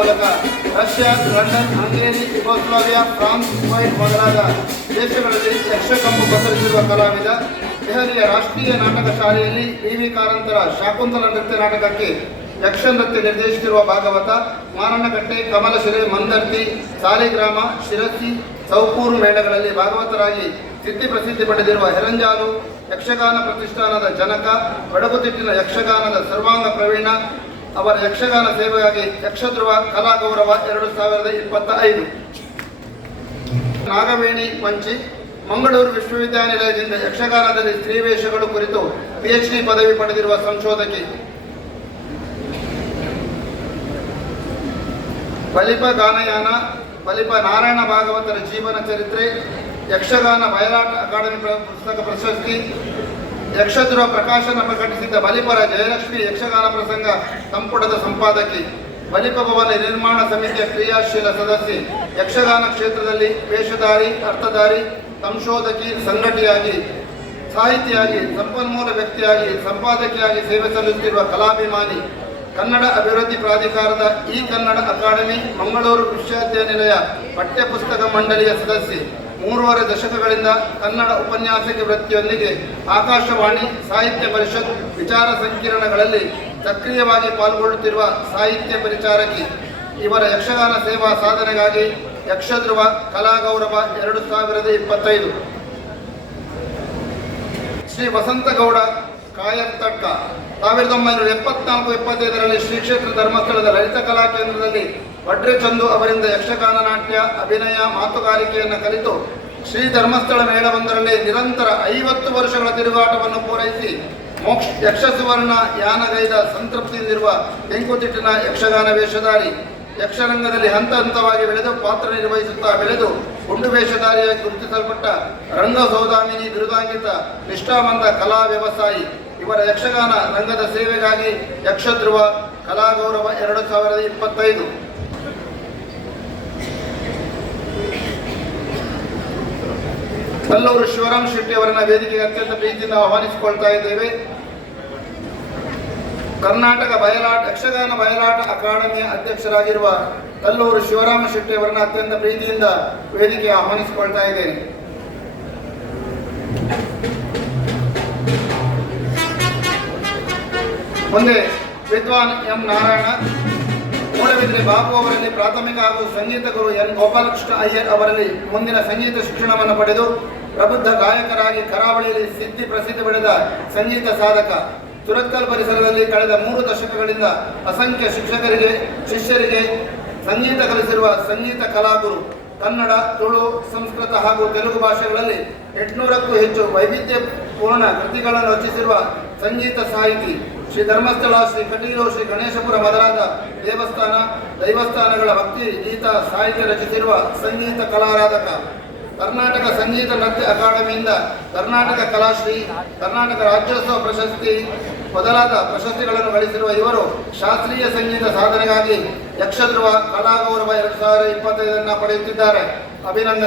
ಮೂಲಕ Russia, London, Hungary, ಯುಗೋಸ್ಲಾವಿಯಾ, France, Kuwait ಮೊದಲಾದ ದೇಶಗಳಲ್ಲಿ ಯಕ್ಷಕಂಬು ಪಸರಿಸಿರುವ ಕಲಾವಿದ. ದೆಹಲಿಯ ರಾಷ್ಟ್ರೀಯ ನಾಟಕ ಶಾಲೆಯಲ್ಲಿ ವಿ ಕಾರಂತರ ಶಾಕುಂತಲ ನೃತ್ಯ ನಾಟಕಕ್ಕೆ ಯಕ್ಷ ನೃತ್ಯ ನಿರ್ದೇಶಿಸಿರುವ ಭಾಗವತ. ಮಾರಣ್ಣಕಟ್ಟೆ, ಕಮಲಶಿಲೆ, ಮಂದರ್ತಿ, ಸಾಲಿಗ್ರಾಮ, ಶಿರಸಿ, ಚೌಕೂರು ಮೇಳಗಳಲ್ಲಿ ಭಾಗವತರಾಗಿ ಸಿದ್ಧಿ ಪ್ರಸಿದ್ಧಿ ಪಡೆದಿರುವ ಹೆರಂಜಾಲು ಯಕ್ಷಗಾನ ಪ್ರತಿಷ್ಠಾನದ ಜನಕ, ಬಡಗುತಿಟ್ಟಿನ ಯಕ್ಷಗಾನದ ಸರ್ವಾಂಗ ಪ್ರವೀಣ ಅವರ ಯಕ್ಷಗಾನ ಸೇವೆಗಾಗಿ ಯಕ್ಷಧ್ರುವ ಕಲಾಗೌರವ 2025. ನಾಗವೇಣಿ ಮಂಚಿ ಮಂಗಳೂರು ವಿಶ್ವವಿದ್ಯಾನಿಲಯದಿಂದ ಯಕ್ಷಗಾನದಲ್ಲಿ ಸ್ತ್ರೀವೇಷಗಳು ಕುರಿತು PhD ಪದವಿ ಪಡೆದಿರುವ ಸಂಶೋಧಕಿ. ಬಲಿಪ ಗಾನಯಾನ, ಬಲಿಪ ನಾರಾಯಣ ಭಾಗವತರ ಜೀವನ ಚರಿತ್ರೆ, ಯಕ್ಷಗಾನ ಬಯಲಾಟ ಅಕಾಡೆಮಿ ಪುಸ್ತಕ ಪ್ರಶಸ್ತಿ, ಯಕ್ಷಧ್ರುವ ಪ್ರಕಾಶನ ಪ್ರಕಟಿಸಿದ್ದ ಬಲಿಪರ ಜಯಲಕ್ಷ್ಮಿ ಯಕ್ಷಗಾನ ಪ್ರಸಂಗ ಸಂಪುಟದ ಸಂಪಾದಕಿ. ಬಲಿಪ ಭವನ ನಿರ್ಮಾಣ ಸಮಿತಿಯ ಕ್ರಿಯಾಶೀಲ ಸದಸ್ಯೆ. ಯಕ್ಷಗಾನ ಕ್ಷೇತ್ರದಲ್ಲಿ ವೇಷಧಾರಿ, ಅರ್ಥಧಾರಿ, ಸಂಶೋಧಕಿ, ಸಂಘಟಿಯಾಗಿ, ಸಾಹಿತಿಯಾಗಿ, ಸಂಪನ್ಮೂಲ ವ್ಯಕ್ತಿಯಾಗಿ, ಸಂಪಾದಕಿಯಾಗಿ ಸೇವೆ ಸಲ್ಲಿಸುತ್ತಿರುವ ಕಲಾಭಿಮಾನಿ. ಕನ್ನಡ ಅಭಿವೃದ್ಧಿ ಪ್ರಾಧಿಕಾರದ ಕನ್ನಡ ಅಕಾಡೆಮಿ, ಮಂಗಳೂರು ವಿಶ್ವವಿದ್ಯಾನಿಲಯ ಪಠ್ಯಪುಸ್ತಕ ಮಂಡಳಿಯ ಸದಸ್ಯೆ. 3.5 ದಶಕಗಳಿಂದ ಕನ್ನಡ ಉಪನ್ಯಾಸಕಿ ವೃತ್ತಿಯೊಂದಿಗೆ ಆಕಾಶವಾಣಿ, ಸಾಹಿತ್ಯ ಪರಿಷತ್, ವಿಚಾರ ಸಂಕಿರಣಗಳಲ್ಲಿ ಸಕ್ರಿಯವಾಗಿ ಪಾಲ್ಗೊಳ್ಳುತ್ತಿರುವ ಸಾಹಿತ್ಯ ಪರಿಚಾರಕಿ. ಇವರ ಯಕ್ಷಗಾನ ಸೇವಾ ಸಾಧನೆಗಾಗಿ ಯಕ್ಷಧ್ರುವ ಕಲಾಗೌರವ 2025. ಶ್ರೀ ವಸಂತಗೌಡ ಕಾಯರ್ತಡ್ಕ 1974-75ರಲ್ಲಿ ಶ್ರೀ ಕ್ಷೇತ್ರ ಧರ್ಮಸ್ಥಳದ ಲಲಿತ ಕಲಾ ಕೇಂದ್ರದಲ್ಲಿ ವಡ್ರೆ ಚಂದು ಅವರಿಂದ ಯಕ್ಷಗಾನ ನಾಟ್ಯ, ಅಭಿನಯ, ಮಾತುಗಾರಿಕೆಯನ್ನು ಕಲಿತು ಶ್ರೀ ಧರ್ಮಸ್ಥಳ ಮೇಳವೊಂದರಲ್ಲಿ ನಿರಂತರ 50 ವರ್ಷಗಳ ತಿರುಗಾಟವನ್ನು ಪೂರೈಸಿ ಯಕ್ಷ ಸುವರ್ಣ ಯಾನಗೈದ ಸಂತೃಪ್ತಿಯಿಂದಿರುವ ತೆಂಕುತಿಟ್ಟಿನ ಯಕ್ಷಗಾನ ವೇಷಧಾರಿ. ಯಕ್ಷರಂಗದಲ್ಲಿ ಹಂತ ಹಂತವಾಗಿ ಬೆಳೆದು ಪಾತ್ರ ನಿರ್ವಹಿಸುತ್ತಾ ಬೆಳೆದು ಗುಂಡು ವೇಷಧಾರಿಯಾಗಿ ಗುರುತಿಸಲ್ಪಟ್ಟ ರಂಗಸೌದಾಮಿನಿ ಬಿರುದಾಂಕಿತ ನಿಷ್ಠಾವಂತ ಕಲಾ ವ್ಯವಸಾಯಿ. ಇವರ ಯಕ್ಷಗಾನ ರಂಗದ ಸೇವೆಗಾಗಿ ಯಕ್ಷಧ್ರುವ ಕಲಾಗೌರವ 2025. ಕಲ್ಲೂರು ಶಿವರಾಮ್ ಶೆಟ್ಟಿ ಅವರನ್ನ ವೇದಿಕೆಗೆ ಅತ್ಯಂತ ಪ್ರೀತಿಯಿಂದ ಆಹ್ವಾನಿಸಿಕೊಳ್ತಾ ಇದ್ದೇವೆ. ಕರ್ನಾಟಕ ಯಕ್ಷಗಾನ ಬಯಲಾಟ ಅಕಾಡೆಮಿಯ ಅಧ್ಯಕ್ಷರಾಗಿರುವ ಕಲ್ಲೂರು ಶಿವರಾಮ ಶೆಟ್ಟಿ ಅವರನ್ನ ಅತ್ಯಂತ ಪ್ರೀತಿಯಿಂದ ವೇದಿಕೆಗೆ ಆಹ್ವಾನಿಸಿಕೊಳ್ತಾ ಇದ್ದೇನೆ. ಮುಂದೆ ವಿದ್ವಾನ್ ಎಂ ನಾರಾಯಣ, ಮೂಡಬಿದ್ರೆ ಬಾಬು ಅವರಲ್ಲಿ ಪ್ರಾಥಮಿಕ ಹಾಗೂ ಸಂಗೀತ ಗುರು ಎನ್ ಗೋಪಾಲಕೃಷ್ಣ ಅಯ್ಯರ್ ಅವರಲ್ಲಿ ಮುಂದಿನ ಸಂಗೀತ ಶಿಕ್ಷಣವನ್ನು ಪಡೆದು ಪ್ರಬುದ್ಧ ಗಾಯಕರಾಗಿ ಕರಾವಳಿಯಲ್ಲಿ ಸಿದ್ಧಿ ಪ್ರಸಿದ್ಧಿ ಪಡೆದ ಸಂಗೀತ ಸಾಧಕ. ಸುರತ್ಕಲ್ ಪರಿಸರದಲ್ಲಿ ಕಳೆದ 3 ದಶಕಗಳಿಂದ ಅಸಂಖ್ಯ ಶಿಷ್ಯರಿಗೆ ಸಂಗೀತ ಕಲಿಸಿರುವ ಸಂಗೀತ ಕಲಾಗುರು. ಕನ್ನಡ, ತುಳು, ಸಂಸ್ಕೃತ ಹಾಗೂ ತೆಲುಗು ಭಾಷೆಗಳಲ್ಲಿ 800ಕ್ಕೂ ಹೆಚ್ಚು ವೈವಿಧ್ಯಪೂರ್ಣ ಕೃತಿಗಳನ್ನು ರಚಿಸಿರುವ ಸಂಗೀತ ಸಾಹಿತಿ. ಶ್ರೀ ಧರ್ಮಸ್ಥಳ, ಶ್ರೀ ಕಟೀಲು, ಶ್ರೀ ಗಣೇಶಪುರ ಮೊದಲಾದ ದೈವಸ್ಥಾನಗಳ ಭಕ್ತಿ ಗೀತ ಸಾಹಿತ್ಯ ರಚಿಸಿರುವ ಸಂಗೀತ ಕಲಾರಾಧಕ. ಕರ್ನಾಟಕ ಸಂಗೀತ ನೃತ್ಯ ಅಕಾಡೆಮಿಯಿಂದ ಕರ್ನಾಟಕ ಕಲಾಶ್ರೀ, ಕರ್ನಾಟಕ ರಾಜ್ಯೋತ್ಸವ ಪ್ರಶಸ್ತಿ ಮೊದಲಾದ ಪ್ರಶಸ್ತಿಗಳನ್ನು ಗಳಿಸಿರುವ ಇವರು ಶಾಸ್ತ್ರೀಯ ಸಂಗೀತ ಸಾಧನೆಗಾಗಿ ಯಕ್ಷಧ್ರುವ ಕಲಾಗೌರವ 2025 ಪಡೆಯುತ್ತಿದ್ದಾರೆ. ಅಭಿನಂದನೆ.